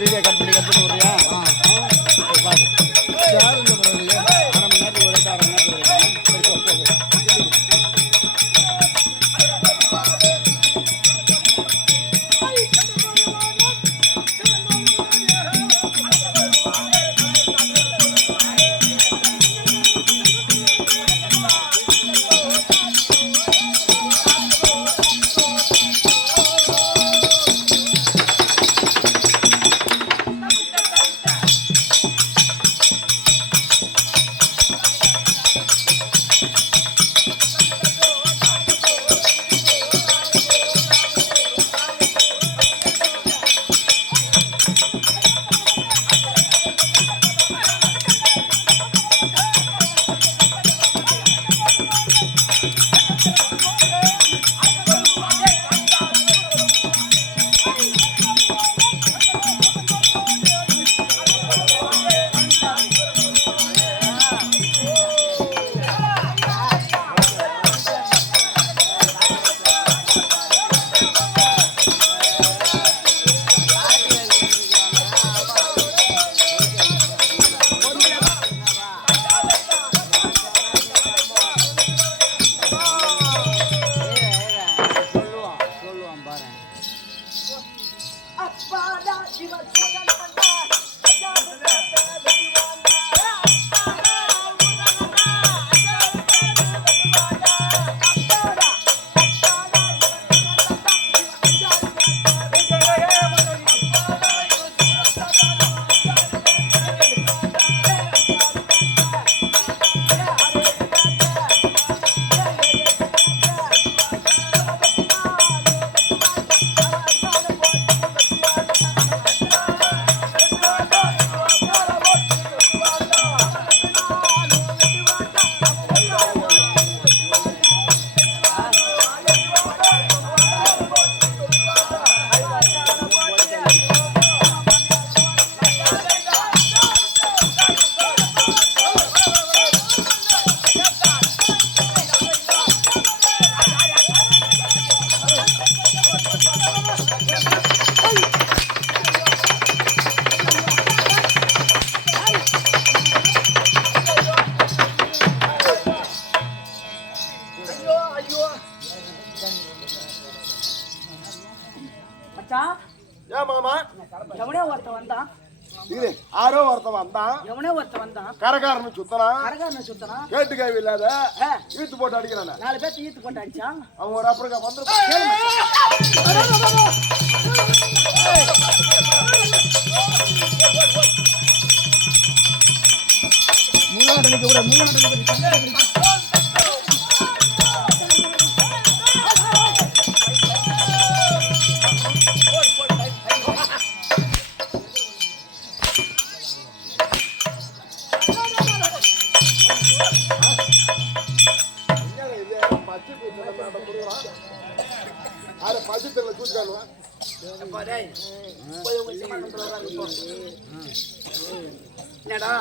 Video cut பண்ணி விடுறியா? பாரு யாரும் இந்த பரவாயில்லையா? அரை மணி நேரத்துக்கு ஒரு அரை மணி நேரத்துக்கு கரகாரன்னு சுத்தனா கேட்டு கேள்வி இல்லாத ஈத்து போட்டு அடிக்கிறான 4 பேர் ஈத்து போட்டு அடிச்சான். அவங்க ஒரு அப்புறம் வந்து என்னடா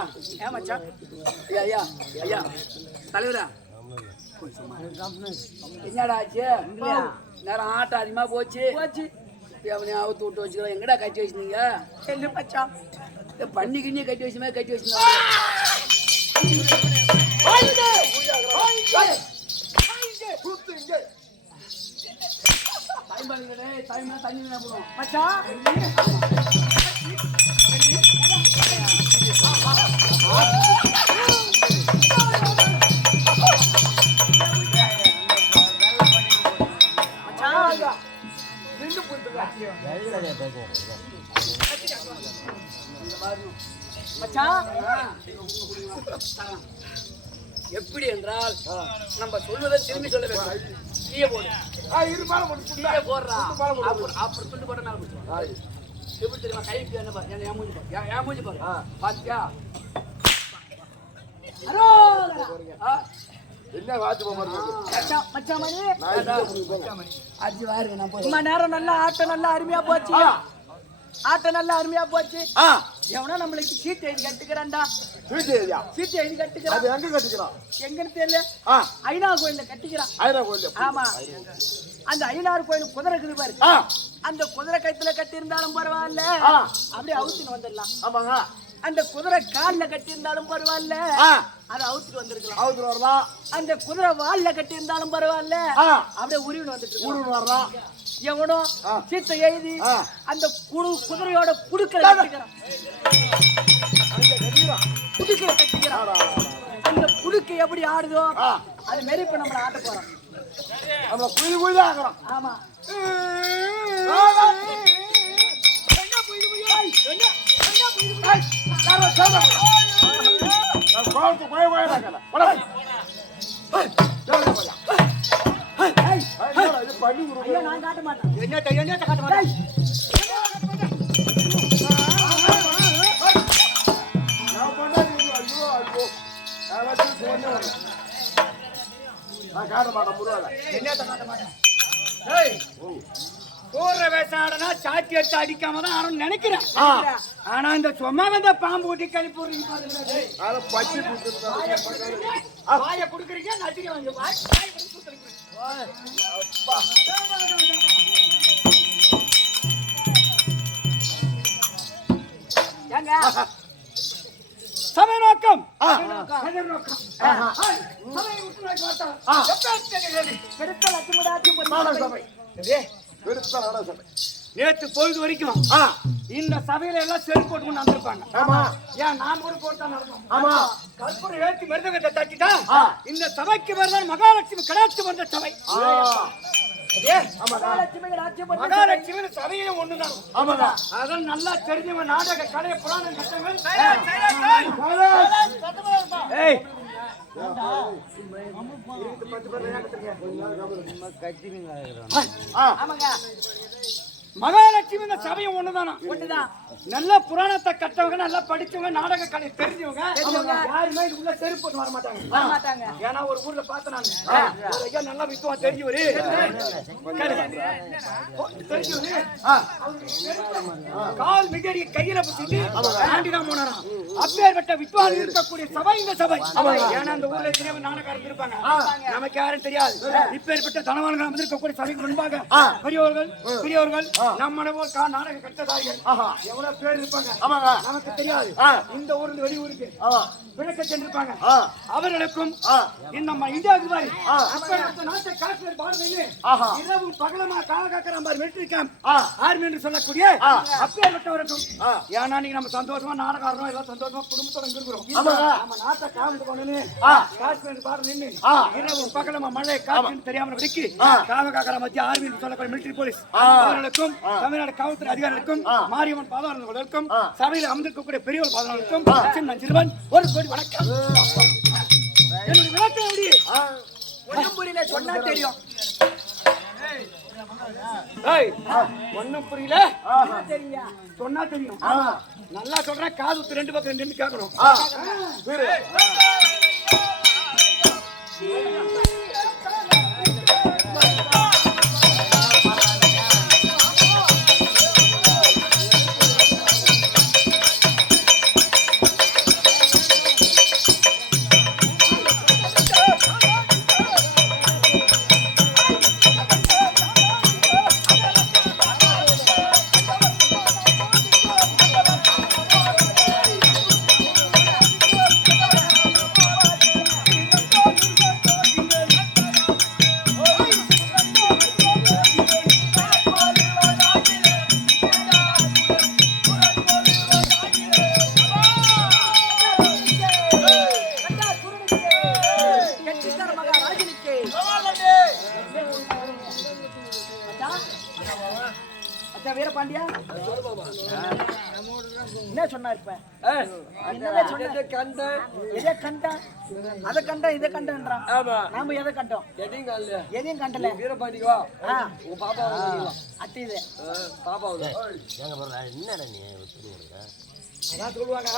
ஏமாச்சா ஐயா ஐயா தலைவரா என்னடா ஆச்சு நேரம் ஆட்டம் அதிகமா போச்சு அவனையும் அவுத்து விட்டு வச்சுக்கிறோம். எங்கடா கட்டி வச்சுனீங்க? எங்க பச்சா பண்ணி கிண்ணி கட்டி வச்சுமே கட்டி வச்சுருந்தா தண்ணி போடும் மச்சா. எப்படி என்றால் நம்ம சொல்வதை திரும்பி சொல்ல வேண்டும். போடுறா அப்புறம் துண்டு போட்ட மேல பிடிச்சோம். எப்படி தெரியுமா? கைக்கு என்ன மூஞ்சி பாரு பாத்தியா? என்ன நேரம் நல்லா ஆட்டம் நல்லா அருமையா போச்சு. ஆட்டம் நல்லா அருமையா போச்சு. எவனா நம்மளுக்கு சீட் எழுதி கட்டுக்கிறான்டா. சீட் எழுதி கட்டுக்கிறான். எங்க கட்டுக்கிறான்? எங்கன்னு தெரியல. ஐநா கோயில்ல கட்டிக்கிறான். ஆமா, அந்த ஐநாறு கோயில் குதிரை இருக்குது பாரு. அந்த குதிரை கயித்துல கட்டி இருந்தாலும் பரவாயில்ல, அப்படியே அவுத்துட்டு வந்துடலாம். ஆமாங்க. அந்த குதிரை கால்ல கட்டி இருந்தாலும் பரவாயில்ல, அதை அவுத்துட்டு வந்திருக்கலாம். அவுத்துட்டு வரலாம். அந்த குதிரை வால்ல கட்டி இருந்தாலும் பரவாயில்ல, அப்படியே உருவின்னு வந்துட்டு வரலாம். எவனோ சீட்டை எழுதி அந்த குதிரையோட குடுக்கல கட்டிக்கிறான். குடுக்கல கட்டிக்கிறான். அந்த குடுக்கு எப்படி ஆடுதோ அது மாரி இப்ப நம்மள ஆட்ட போறோம். நம்ம குயில் குயிலா ஆகிறோம். ஆமா. நான் காட்ட மாட்டேன். என்ன காட்ட மாட்டேன். காட்ட மாட்டேன். முருகா என்ன காட்ட மாட்டேன். போற வேசாடனா சாட்டி எடுத்து அடிக்காம தான் ஆரம்பம் நினைக்கிறேன். ஆனா இந்த சும்மா வந்த பாம்பு ஊட்டி கழி போடுறீங்க வாய குடுக்குறீங்க நட்டிக்க வாங்க சபை நோக்கம் நேற்று பொழுது வரைக்கும் இந்த சபையில எல்லாம் செருப்பு போட்டு நடந்திருப்பாங்க. ஏன் நான் கூட போட்டு நடந்தோம். கற்பூரம் ஏற்றி மிருதகத்தை தட்டிட்டா இந்த சபைக்கு வருதான் மகாலட்சுமி கடாட்சி வந்த சபை. மகாலட்சுமி சபையும் ஒண்ணுதான். அதான் நல்லா தெரிஞ்சவங்க நாடக கலைய புராணம் கட்டவங்க. மகாலட்சுமி இந்த சபையும் ஒண்ணுதானா? நல்ல புராணத்தை கட்டவங்க, நல்லா படிச்சவங்க, நாடக கலை தெரிஞ்சவங்க யாருமே உள்ள செருப்பு போட்டு வர மாட்டாங்க. ஏன்னா ஒரு ஊர்ல பார்த்தேன் நான் நல்லா வித்துவா தெரிஞ்சவரு கால் மிகடி கையில பிடிச்சிட்டு ஆண்டிதான் போனாராம். அப்பேற்பட்ட வித்வான் இருக்கக்கூடிய சபை இந்த சபை. ஏன்னா அந்த ஊர்ல தெரியாம நாடகாரம் இருப்பாங்க, நமக்கு யாரும் தெரியாது. இப்பேற்பட்ட தனவான்கள் வந்திருக்கக்கூடிய சபைக்கு முன்பாக பெரியவர்கள் நம்மள ஒரு நாடக கட்டதாரிகள் எவ்வளவு பேர் இருப்பாங்க நமக்கு தெரியாது. இந்த ஊர்ல வெளியூருக்கு விளக்க சென்றிருப்பாங்க. அவர்களுக்கும் நம்ம இந்தியாவுக்கு மாதிரி நாட்டை காஷ்மீர் பார்வையில் இரவு பகலமா காலகாக்கிற மாதிரி மிலிட்டரி கேம்ப் ஆர்மி என்று சொல்லக்கூடிய அப்பேற்பட்டவருக்கும் ஏன்னா நீங்க நம்ம சந்தோஷமா நாடகம் எல்லாம் சந்தோஷமா குடும்பத்தோட இருக்கிறோம். நம்ம நாட்டை காவல் கொண்டு காஷ்மீர் பார்வை நின்று இரவு பகலமா மழை காற்று தெரியாம வெடிக்கு காவகாக்கிற மத்திய ஆர்மி என்று சொல்லக்கூடிய மிலிட்டரி போலீஸ் அவர்களுக்கும் தமிழ்நாடு காவல்துறை அதிகாரிகளுக்கும் மாரியம்மன் பாதாளர்களுக்கும் சபையில் அமர்ந்திருக்கக்கூடிய பெரியவர் பாதாளர்களுக்கும் சின்ன சிறுவன் ஒரு கோடி வணக்கம். என்னுடைய விளக்கம் எப்படி ஒன்னும் புரியல, சொன்னா தெரியும். ஒன்னும் புரியல சொன்னா தெரியும். நல்லா சொல்றேன், காது ரெண்டு பக்கம் நின்று கேட்கணும். வீரபாண்டியா என்ன சொன்னார்? இப்ப எதை கண்டேன் அதை கண்டேன் இதை கண்டேன்றான். நாம எதை கண்டோம்? எதையும் கண்டல. வீரபாண்டியா பாப்பா அத்தி இது பாப்பா அதான் சொல்லுவாங்க.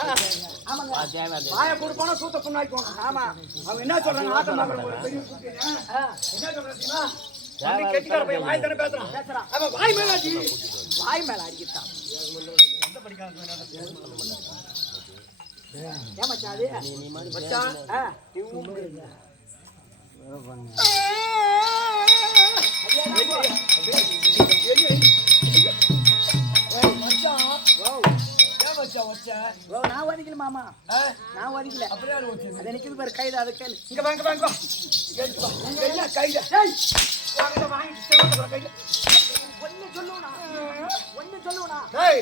வாயை கொடுப்பானா சூத்த புண்ணாக்குவாங்க. ஆமா, அவங்க என்ன சொல்றாங்க? ஆட்டம் என்ன சொல்றாங்க? கெட்டிக்கார பையன் வாய் தானே பேசுறான். அவன் வாய் மேல அடி, வாய் மேல அடிக்கிட்டான். ஏமாச்சாது மச்சான் ஓ, நான் ஒதுக்கல மாமா, நான் ஒதுக்கல. அது நிக்குது பாரு கைது, அதை கேளு. இங்க வாங்க வாங்க வா. எடுத்து வா. என்ன கையில? டேய். வாங்க வாங்கி சேவல கையில. ஒண்ணு சொல்லுவனா? ஒண்ணு சொல்லுவனா? டேய்.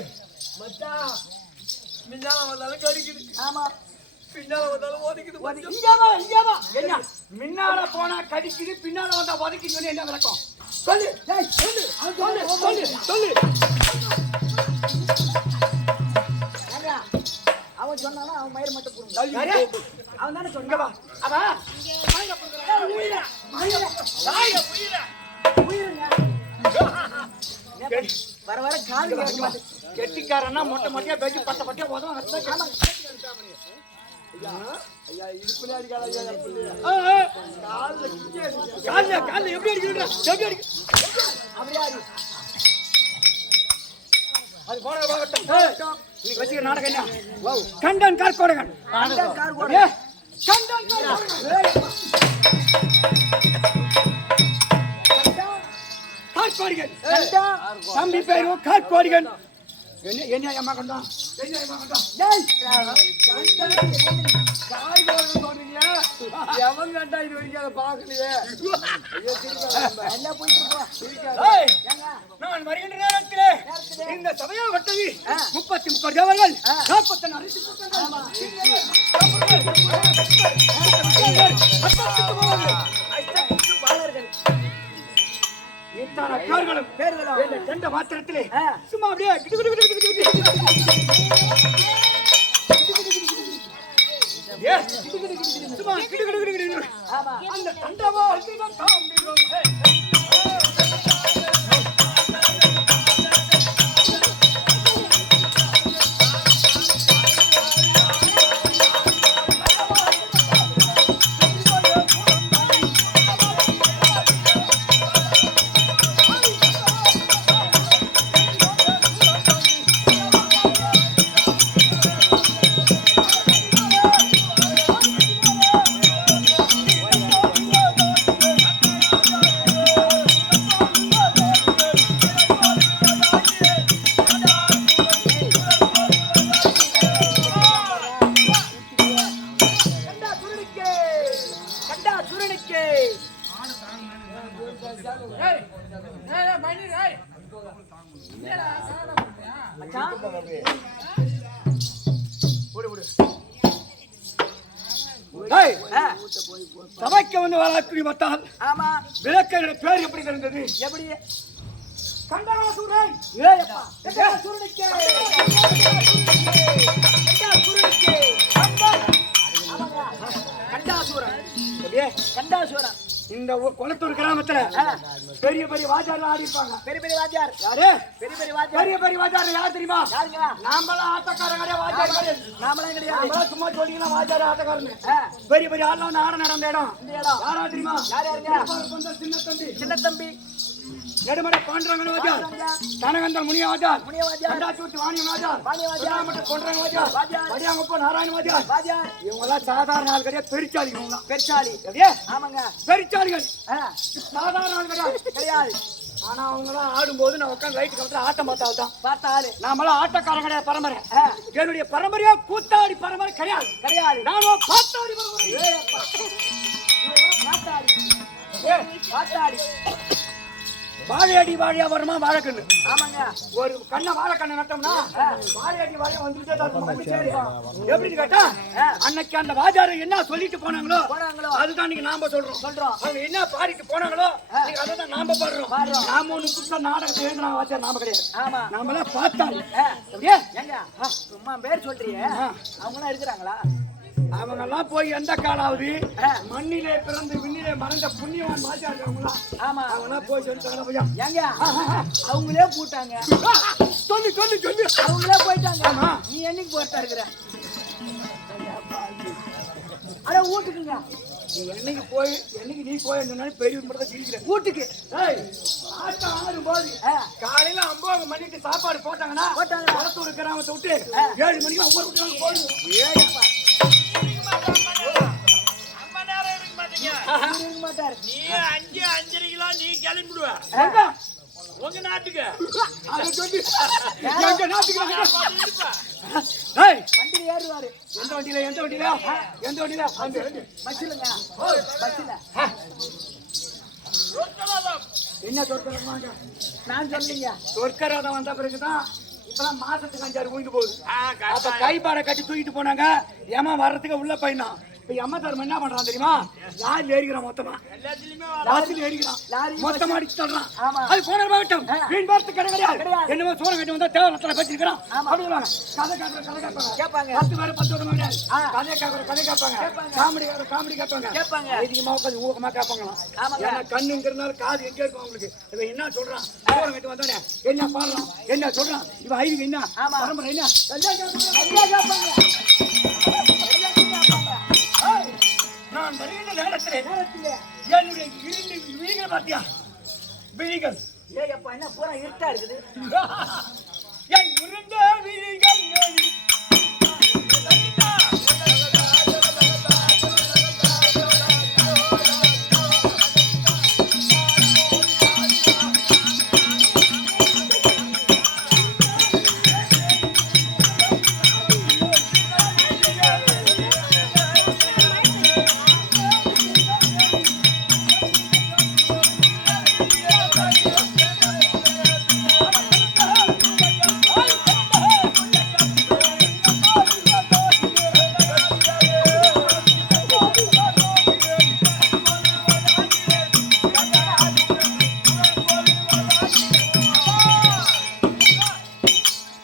மச்சான் மின்னால வந்தாலும் கடிக்குது, ஆமா. பின்னால வந்தாலும் ஒதுக்குது. இங்க வா, இங்க வா. என்ன? முன்னால போனா கடிக்குது, பின்னால வந்தா வதக்கின்னு என்ன விளக்கம்? சொல்லு. டேய், சொல்லு. சொல்லு சொல்லு சொல்லு. ஏங்க, அவன் சொன்னானா அவன் மயிர் மட்டும் புடுங்க. யாரு? அவன் தானே இங்க சொன்னான். வா. அவா. மயிர புடுங்கடா. உயிரா, மயிரா. டேய். உயிருங்க. வர வர கால் கேட்க மாட்டேங்குது. கெட்டிக்காரன்னா மொட்டை மொட்டையா பேசி பட்ட பட்டையா உதவும் ரத்தம். ஆமா. ஐயா இடுப்புல அடிக்காத ஐயா, இடுப்புல. கால்ல கால்ல எப்படி அடிக்கிறா? எப்படி அடிக்க? அப்படியே ஆடு. அது போற போகட்டும். நீ வச்சிக்கிற நாடகம் என்ன? கண்டன் கார்கோடகன். அந்த கார் கூட. ஏ கண்டன் கார்கோடகன். கார்கோடகன். கண்டா. தம்பி பேரு கார்கோடகன். என்ன அம்மா கண்டா? என்ன அம்மா கண்டா? டேய். கார்கோடகன் சொல்றீங்க? எவன் கண்டா இது வரைக்கும் அதை பார்க்கலையே. எல்லாம் போயிட்டு போ. ஏய், ஏங்க, நான் வருகின்ற நேரத்திலே இந்த சபையா வட்டதி 33 தேவர்கள் 40 அரிசி பாலர்கள். இத்தனை பேர்களும் பேர்களும். என்னை கண்ட மாத்திரத்திலே ஆ. சும்மா அப்படியே கிடு கிடு கிடு கிடு கிடு கிடு ஏ, சும்மா கிடு கிடு கிடு கிடு. ஆமா. அந்த தண்டவா அல்திவா காம்பிரோம். கண்டா சுருணிக்கே. கண்டா சுருணிக்கே. மச்சான். டேய், ஆ, சபைக்கு வந்து வரக்கூடிய மத்தால் ஆமா. விளக்கங்கள பேர் எப்படி இருந்தது? எப்படி? கண்டனாசூரன். ஏயப்பா. கண்டா சுருணிக்கே. கண்டா சுருணிக்கே. ஆமாங்க. கண்டாசூரன். அப்படியே கண்டாசூரன். இந்த கொளத்தூர் கிராமத்துல பெரிய பெரிய வாஜார்ல ஆடி இருப்பாங்க. பெரிய பெரிய வாத்தியார். யாரு? பெரிய பெரிய வாத்தியார். பெரிய பெரிய வாஜார் யார் தெரியுமா? யாருங்க? நாமெல்லாம் ஆட்டக்காரங்க கிடையாது, வாஜார் கிடையாது. நாமளாம் கிடையாது. நாமெல்லாம் சும்மா சொல்லிக்கலாம் வாஜார் ஆட்டக்காரன்னு. ஆ, பெரிய பெரிய ஆள்லாம் வந்து ஆட நடந்த இடம் இந்த இடம். யாரா தெரியுமா? யார் யாருங்க? சின்ன தம்பி சின்ன தம்பி. நெடுமடை பாண்டரங்கன் வாஜார், பாண்டரங்கன். கனகந்தல் முனிய வாஜார், முனிய வாத்தியார். கண்டாச்சூட்டி வாணியம் வாஜார், வாணியம் வாத்தியார். சுண்ணாமட்டை கொன்றவன் வாஜார், வாத்தியார். வடியாங்கப்ப நாராயண வாஜார். வாத்தியார். இவங்க எல்லாம் சாதாரண ஆள் கிடையாது, பெருச்சாளிகள் இவங்க. பெருச்சாளி. அப்படியே ஆமாங்க. பெருச்சாளிகள் ஆ, சாதாரண ஆள் கிடையாது. கிடையாது. ஆனா அவங்க எல்லாம் ஆடும்போது நான் உட்காந்து லைட் கவுத்துல ஆட்டம் பார்த்தால் தான். பார்த்த ஆளு. நாமெல்லாம் ஆட்டக்காரங்க கிடையாது, பரம்பரை. ஆ, என்னுடைய பரம்பரையா கூத்தாடி பரம்பரை கிடையாது. கிடையாது. நானும் பாத்தாடி பரம்பரை. ஏயப்பா. இவரெல்லாம் பாத்தாடி. ஏ, பாத்தாடி. வாழையடி வாழையா வருமா வாழைக்கண்ணு. ஆமாங்க. ஒரு கண்ணை வாழைக்கண்ணை நட்டோம்னா வாழையடி வாழையா வந்துட்டே தான் இருக்கும். வந்துட்டே இருக்கும். எப்படின்னு கேட்டா அன்னைக்கு அந்த வாஜாரு என்ன சொல்லிட்டு போனாங்களோ போனாங்களோ அதுதான் இன்னைக்கு நாம சொல்றோம். அவங்க என்ன பாடிட்டு போனாங்களோ இன்னைக்கு அதை தான் நாம பாடுறோம். நாம ஒண்ணு புதுசா நாடகத்தை எழுதுனாங்க வாஜார், நாம கிடையாது. ஆமா. நாமெல்லாம் பார்த்தாங்க. ஆ, அப்படியே ஏங்க சும்மா பேர் சொல்றியே, அவங்களாம் இருக்கிறாங்களா? அவங்க எல்லாம் போய் எந்த காலாவது மண்ணிலே பிறந்து விண்ணிலே மறைந்த புண்ணியவான் வாஜார் அவங்களாம். ஆமா. அவங்களாம் போய் சொல்லிட்டாங்க பையா. ஏங்க அவங்களே போட்டாங்க. சொல்லு சொல்லு சொல்லு. அவங்களே போயிட்டாங்க. ஆமா. நீ என்னைக்கு போட்டா இருக்கிற? அட வீட்டுக்குங்க. நீ என்னைக்கு போய் என்னைக்கு நீ போய் பெரிய மட்டும் சிரிக்கிறேன் வீட்டுக்கு. ஏய், ஆட்டம் ஆடும்போது காலையில 9 மணிக்கு சாப்பாடு போட்டாங்கன்னா குளத்தூர் கிராமத்தை விட்டு 7 மணிக்கு ஒவ்வொரு வீட்டுக்கு போயிடுவோம். ஏயப்பா. இருக்க மாட்டாரு. இருக்க மாட்டாரு. நீ 5 5:30 நீ கிளம்பிடுவ. எங்க? உங்க நாட்டுக்கு அதை சொல்லி எங்க நாட்டுக்கு இருப்பா. ஏய், வண்டியில ஏறுவாரு. எந்த வண்டியில எந்த வண்டியில எந்த வண்டியில அந்த வண்டி. பஸ்ஸிலங்க. பஸ்ஸில. சொர்க்கராதம். என்ன சொற்கிறோம் நான் சொல்லுங்க. சொற்கராதம் வந்த பிறகுதான் இப்பெல்லாம் மாசத்துக்கு 5-6 ஊய்ந்து போகுது. அப்ப கட்டாயம். கைப்பாடை கட்டி தூக்கிட்டு போனாங்க. ஏமா வர்றதுக்கு உள்ள பையனா இப்ப எம்ம தர்மம் என்ன பண்றான் தெரியுமா? லாரில ஏறிக்கிறான் மொத்தமா. எல்லாத்துலயுமே லாரில ஏறிக்கிறான். லாரி மொத்தமா அடிச்சு தர்றான். ஆமா. அது கோணர் பாகட்டம். வீண் பார்த்து கிடையாது. கிடையாது. என்னமோ சோரம் கட்டி வந்தா தேவரத்துல பச்சிருக்கான். ஆமா. அப்படி சொல்லுவாங்க. கதை கேட்பாங்க. கேட்பாங்க. 10 பேர் 10 விதமா கிடையாது. ஆ. கதை கேட்பாங்க. காமெடி கேட்பாங்க. கேட்பாங்க. அதிகமா உட்காந்து ஊக்கமா கேட்பாங்களாம். ஆமாங்க. ஏன்னா கண்ணுங்கிறதுனால காது எங்க இருக்கும் அவங்களுக்கு. இவன் என்ன சொல்றான்? சோரம் கட்டி வந்தானே என்ன பாடுறான்? என்ன சொல்றான்? இவன் ஐதுக்கு என்ன? ஆமா. பரம்பரை என்ன? எல்லாம் கேட்பாங்க. ஐயா கேட்பாங்க. ஏய், நான் வருகின்ற நேரத்திலே நேரத்திலே. என்னுடைய 2 விழிகள் பார்த்தியா? விழிகள். ஏய் அப்பா என்ன பூரா இருட்டா இருக்குது. என் உருண்ட விழிகள் மேல்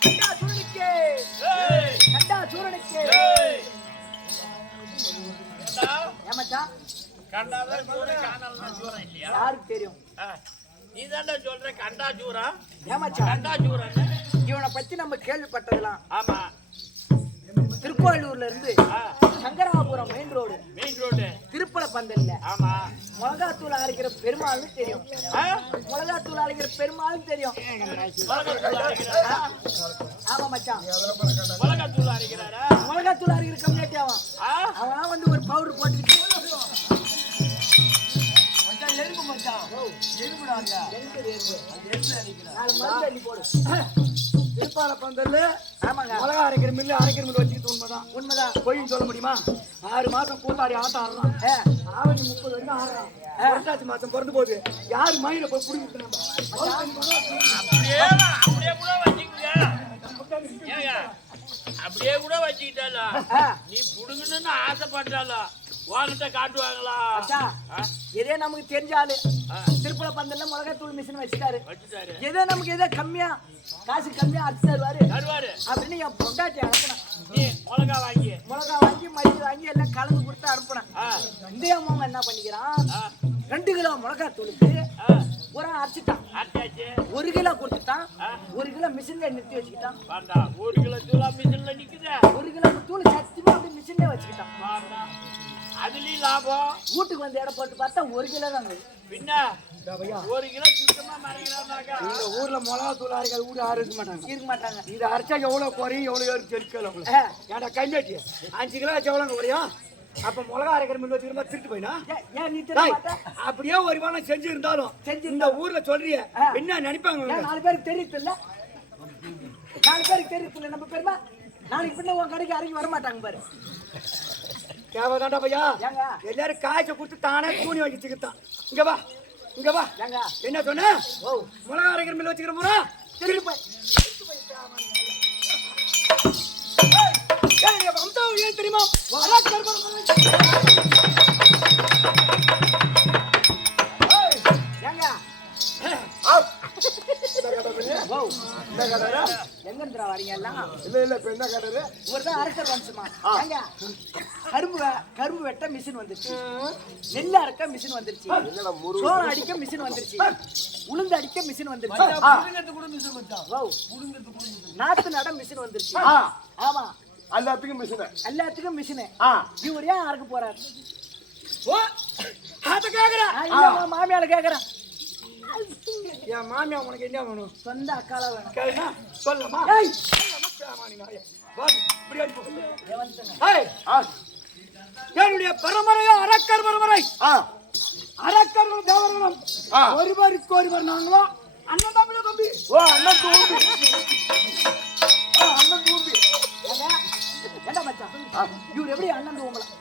கண்டா சூரனுக்கே. ஏய், கண்டா சூரனுக்கே. ஏய். ஏண்டா? ஏமாச்சா கண்டாதான் சூரன், காணாதான் சூரன் இல்லையா? யாருக்கு தெரியும்? ஆ, நீதான்டா சொல்ற கண்டா சூரா ஏமாச்சா கண்டா சூரன். இவனை பத்தி நம்ம கேள்விப்பட்டதெல்லாம் ஆமா. திருக்கோயிலூர்ல இருந்து ஆ, Sankarapuram main road main road. திருப்பல பந்தல்ல ஆமா. மிளகாத்தூள் அரைக்கிற பெருமாள்னு தெரியும். ஆ? மிளகாத்தூள் அரைக்கிற பெருமாள்னு தெரியும். மிளகாத்தூள் அரைக்கிறாரா? ஆமா மச்சான். மிளகாத்தூள் அரைக்கிறாரா? மிளகாத்தூள் அரைக்கிற கம்யூனிட்டி அவன். ஆ? அவனா வந்து ஒரு பவுடர் போட்டுக்கிட்டு எறும்பு மச்சான் எறும்புடாங்க நாலு மருந்து அள்ளி போடு. திருப்பால பந்தல்ல ஆமாங்க. மிளகா அரைக்கிற மில்லு வச்சுக்கிட்டு உண்மைதான். உண்மைதான். பொய்ன்னு சொல்ல முடியுமா? 6 மாசம் கூத்தாடி ஆட்டம் ஆடுறான். ஏ, ஆவணி 30 வரைக்கும் ஆடுறான். புரட்டாசி மாசம் பிறந்து போகுது. யாரு மயில போய் புடிக்கிட்டு அப்படியே கூட வச்சுக்கங்க. ஏங்க, அப்படியே கூட வச்சுக்கிட்டாலா ஆ, நீ புடுங்கணும்னு ஆசைப்பட்டாலா உன்கிட்ட காட்டுவாங்களா? மச்சான், ஆ? இதே நமக்கு தெரிஞ்ச ஆளு ஆ. திருப்பல பந்தல்ல மிளகாத்தூள் மிஷின் வச்சுட்டாரு. வச்சுட்டாரு. எதோ நமக்கு எதோ கம்மியா காசு கம்மியா அடிச்சு தருவாரு தருவாரு. அப்படின்னு என் பொண்டாட்டி அனுப்பினேன். நீ மிளகா வாங்கி. மிளகா வாங்கி மல்லி வாங்கி எல்லாம் கலந்து கொடுத்து அனுப்பினேன். ஆ, இந்த அம்மா என்ன பண்ணிக்கிறான்? ஆ, 2 கிலோ மிளகாத்தூளுக்கு ஆ. ஒரு அரைச்சிட்டான். அரைச்சாச்சு. 1 கிலோ கொடுத்துட்டான். ஆ. 1 கிலோ மிஷின்ல நிறுத்தி வச்சுக்கிட்டான். பாண்டா, 1 கிலோ தூளா மிஷின்ல நிக்குதே. 1 கிலோ தூள் சத்தியமா அப்படி மிஷின்ல வச்சுக்கிட்டான். பாண்டா, அதுலயும் லாபம். வீட்டுக்கு வந்து எடை போட்டு பார்த்தா 1 கிலோ தான் இருந்தது. பின்ன 1 கிலோ சுத்தமா மறைக்கிறாங்க. இந்த ஊர்ல மிளகா தூள் அரைக்கிற ஊர் யாரும் இருக்க மாட்டாங்க. இருக்க மாட்டாங்க. இதை அரைச்சா எவ்வளவு குறையும் எவ்வளவு ஏறும் தெரிக்கல உங்களுக்கு. ஏன்டா கைமாட்டி 5 கிலோ வச்சு எவ்வளவு குறையும்? அப்ப மிளகா அரைக்கிற மில் வச்சுக்கிறமா திருட்டு போயினா? ஏன் நீ தெரிய டேய், மாட்டே? அப்படியே ஒரு வாரம் செஞ்சு இருந்தாலும் இந்த ஊர்ல சொல்றிய என்ன நினைப்பாங்க ஏன் 4 பேருக்கு தெரியுதுல்ல? 4 பேருக்கு தெரியுதுல்ல நம்ம பெருமா? நாளைக்கு பின்ன உன் கடைக்கு அரைக்கி வர மாட்டாங்க பாரு. தேவைதான்டா பையா. ஏங்க? எல்லாரும் காய்ச்ச கொடுத்து தானே கூனி வச்சுக்கிட்டான். இங்க வா இங்க வா. ஏங்க? என்ன சொன்ன? ஓ, மிளகா அரைக்கிற மில் வச்சுக்கிற போறா திருப்பி போய். வம்சம் ஏன் தெரியுமா? ஏங்க? ஓ, என்ன கதை? எங்க இருந்துடா வரீங்க எல்லாம்? இல்ல இல்ல இப்ப என்ன கட்டுறது இவர்தான் அரசர் வம்சமா? ஏங்க? கரும்பு வெட்ட மிஷின் வந்துருச்சு. நெல் அரைக்க மிஷின் வந்துருச்சு. சோளம் அடிக்க மிஷின் வந்துருச்சு. உளுந்து அடிக்க மிஷின் வந்துருச்சு. ஓ, நாத்து நட மிஷின் வந்துருச்சு. ஆமா, எல்லாத்துக்கும் மிஷின் எல்லாத்துக்கும் மிஷினு. இவர் ஏன் அறுக்க போறாரு? ஓ அத கேக்குறா. மாமியால கேக்குறேன். என் மாமியா உனக்கு என்ன வேணும்? சொந்த அக்கால வேணும். கேளுனா சொல்லமா? ஏய், என்னுடைய பரம்பரையா அரக்கர் பரம்பரை. அரக்கர்கள் தேவர்களும் ஒருவருக்கு ஒருவர் நாங்களும் அண்ணன் தம்பி தம்பி. ஓ அண்ணன் தூம்பி. அண்ணன் தூம்பி. ஏண்டா மச்சான் இவர் எப்படி அண்ணன் தூம்பலாம்?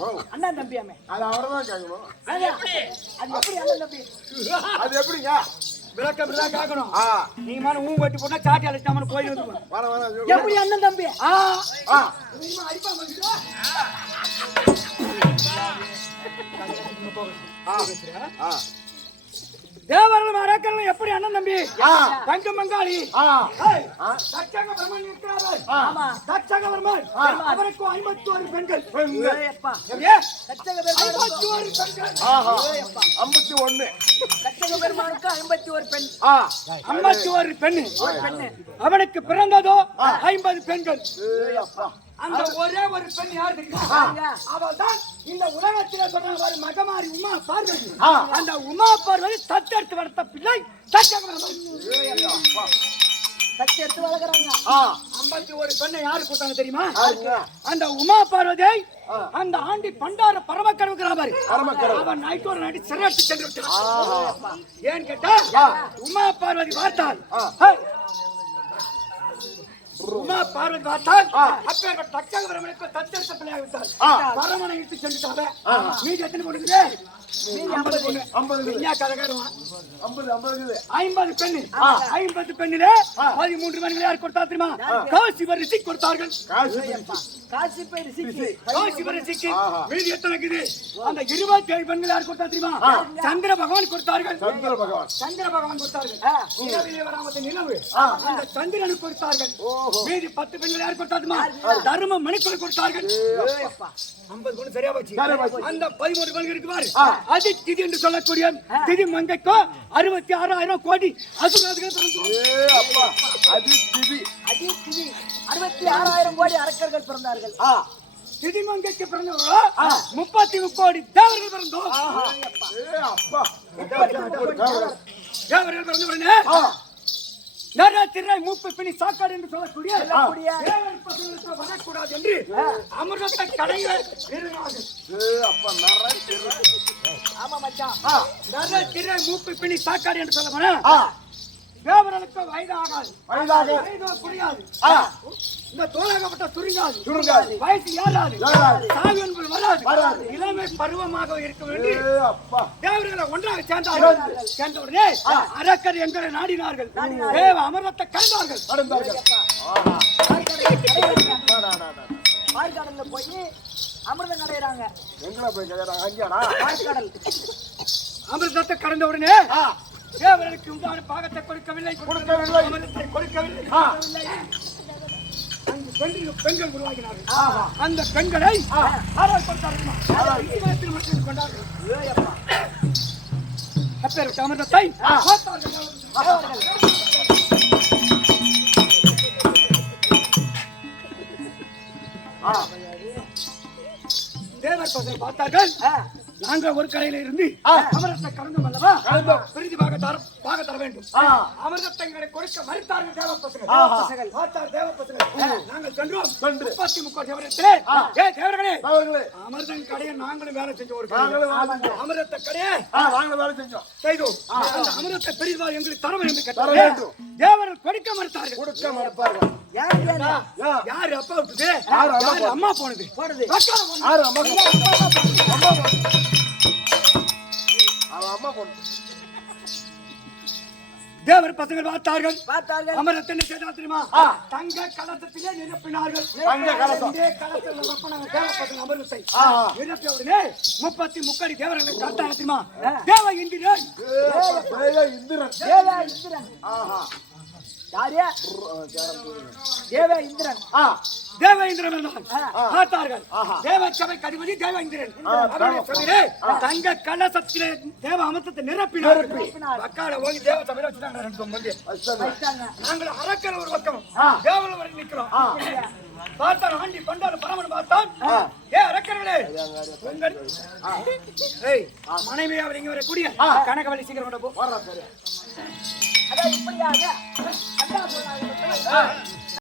ஓ அண்ணன் தம்பியாமே அது அவர்தான் கேட்கணும். அது எப்படி அண்ணன் தம்பி? அது எப்படிங்க? விளக்க இப்படிதான் கேட்கணும். ஆ நீங்க மாதிரி ஊன் கட்டி போட்டா சாட்டி அழைச்சாமனு போய் வந்து வர எப்படி அண்ணன் தம்பி? ஆ ஆ தேவர்களும் அரக்கர்களும் எப்படி அண்ணன் தம்பி? தங்க மங்காளி. ஆ ஏய், தட்சகவர்மன் இருக்கிறார்கள். ஆமா. தட்சகவர்மன் அவருக்கு 51 பெண்கள். ஏப்பா எப்படியே? கச்சக பெருமானுக்கு 51 பெண்கள். ஆஹா 51. கச்சக பெருமானுக்கு 51 பெண். ஆ 51 பெண்ணு. பெண்ணு. அவனுக்கு பிறந்ததோ 50 பெண்கள். ஏய் அப்பா. அந்த ஒரே ஒரு பெண் யார் தெரியுமா? அவள்தான் இந்த உலகத்திலே சொன்ன மகமாரி உமா பார்வதி. அந்த உமா பார்வதி தத்தெடுத்து வளர்த்த பிள்ளை தட்சகவர்மன். ஏய் அப்பா. கச்சை எடுத்து வளர்க்குறாங்க. ஆ 51 பெண்ணை யாரு கொடுத்தாங்க தெரியுமா? யாருங்க? அந்த உமா பார்வதியை அந்த ஆண்டி பண்டார பரமக்கடவுக்கிறார். பரமக்கடவுள். அவன் நைட்டோடு நடி சிறைட்டு சென்று விட்டான். ஏன் கேட்டா உமா பார்வதி பார்த்தாள். உமா பார்வதி பார்த்தால் அப்பேற்பட்ட தட்சகவர்மனுக்கு தத்தெடுத்த பிள்ளையாக விட்டாள். பரமனை இட்டு சென்றுட்டாங்க. மீதி எத்தனை பொண்ணுங்க? 50 பொண்ணு. 50 ஐயா கதகாரமா 50 50 பெண்ணு. 50 பெண்ணிலே 13 பெண்களை யார் கொடுத்தா தெரியுமா? காசிவர் ரிஷி கொடுத்தார்கள். காசி போய் ரிஷிக்கு. காசிவர் ரிஷிக்கு மீதி எத்தனை இருக்குது? அந்த 27 பெண்கள் யார் கொடுத்தா தெரியுமா? சந்திர பகவான் கொடுத்தார்கள். சந்திர பகவான். சந்திர பகவான் கொடுத்தார்கள். இரவிலே வராமத்த நிலவு அந்த சந்திரனுக்கு கொடுத்தார்கள். மீதி 10 பெண்கள் யார் கொடுத்தா தெரியுமா? தர்ம மணிக்கு கொடுத்தார்கள். 50 பொண்ணு சரியா போச்சு. அந்த 13 பெண்கள் இருக்கு பாரு. அது திதி என்று சொல்லக்கூடிய திதி மங்கைக்கோ 66,000 கோடி அசுராதிகள் பிறந்தோம். ஏய் அப்பா. அது திதி. அடி திதி 66,000 கோடி அரக்கர்கள் பிறந்தார்கள். திதி மங்கைக்கு பிறந்தவர்களோ 33 கோடி தேவர்கள் பிறந்தோம். ஏய் அப்பா. தேவர்கள் பிறந்த உடனே நரத்திரை மூப்பு பிணி சாக்காடு என்று சொல்லக்கூடிய தேவர் பசங்களுக்கு வரக்கூடாது என்று அமிர்தத்தை கடையில் இருந்தார்கள். ஏய் அப்பா நரன் திரு. ஆமா மச்சான். நரத்திரை மூப்பு பிணி சாக்காடு என்று சொல்ல போனா தேவர்களுக்கு வயதாகாது. வயதோ புரியாது. இந்த தோலாகப்பட்ட சுருங்காது. வயசு ஏறாது. சாவு என்பது வராது. இளமை பருவமாக இருக்க வேண்டி தேவர்களை ஒன்றாக சேர்ந்தார்கள். சேர்ந்த உடனே அரக்கர் எங்களை நாடினார்கள். தேவ அமிர்தத்தை கண்டார்கள். பார்க்கடல்ல போய் அமிர்தம் கடையிறாங்க. எங்கடா போய் கேக்குறாங்க? அங்கடா பார்க்கடல். அமிர்தத்தை கடந்த உடனே தேவர்களுக்கு உண்டான பாகத்தை கொடுக்கவில்லை. அமிர்தத்தை கொடுக்கவில்லை. பெண்கள் உருவாக்கினார்கள். அந்த பெண்களை கொண்டார்கள். அப்பேற்பட்ட அமிர்தத்தை தேவர் பசங்க பார்த்தார்கள். நாங்கள் ஒரு கரையில இருந்து அமிர்தத்தை கலந்தோம் அல்லவா? பிரிதி பாக தர வேண்டும். அமிர்தத்தை எங்களை கொடுக்க மறுத்தார்கள் தேவ பசங்கள். பார்த்தார் தேவ பசங்கள். நாங்கள் சென்றோம் 33 கோடி தேவரத்திலே. தேவர்களே அமிர்தம் கடையை நாங்களும் வேலை செஞ்சோம். ஒரு அமிர்தத்தை கடையை நாங்களும் வேலை செஞ்சோம். செய்தோம். அந்த அமிர்தத்தை பெரிதாக எங்களுக்கு தர வேண்டும் என்று கேட்டார்கள். தேவர்கள் கொடுக்க மறுத்தார்கள். கொடுக்க மறுப்பார்கள். யாரு அப்பா விட்டுது? யாரு அம்மா போனது? யாரு அம்மா? அம்மா போனது. தேவர் பசங்கள் பார்த்தார்கள். அமிர்தத்தை என்ன செய்தால் தெரியுமா? தங்க கலசத்திலே நிரப்பினார்கள். தங்க கலசம். இதே கலசத்தில் நிரப்பினாங்க தேவ பசங்க அமிர்தத்தை. நிரப்பிய உடனே 33 தேவர்களை காட்டாங்க தெரியுமா? தேவ இந்திரன். தேவ இந்திரன். யாரே? தேவ இந்திரன். தேவேந்திரன் பார்த்தார்கள். தேவ சபைக்கு அதிபதி தேவேந்திரன். தங்க கலசத்திலே தேவ அமிர்தத்தை நிரப்பினார். மக்களை போய் தேவ சபையில வச்சுட்டாங்க. நாங்கள் அரக்கர் ஒரு பக்கம் தேவல வரை நிக்கிறோம். பார்த்தான் ஆண்டி பண்டார பரமன் பார்த்தான். அரக்கர்களே உங்கள் மனைவி அவர் இங்க வரக்கூடிய கனகவழி சீக்கிரம் கொண்டு போ. அதான் இப்படியாக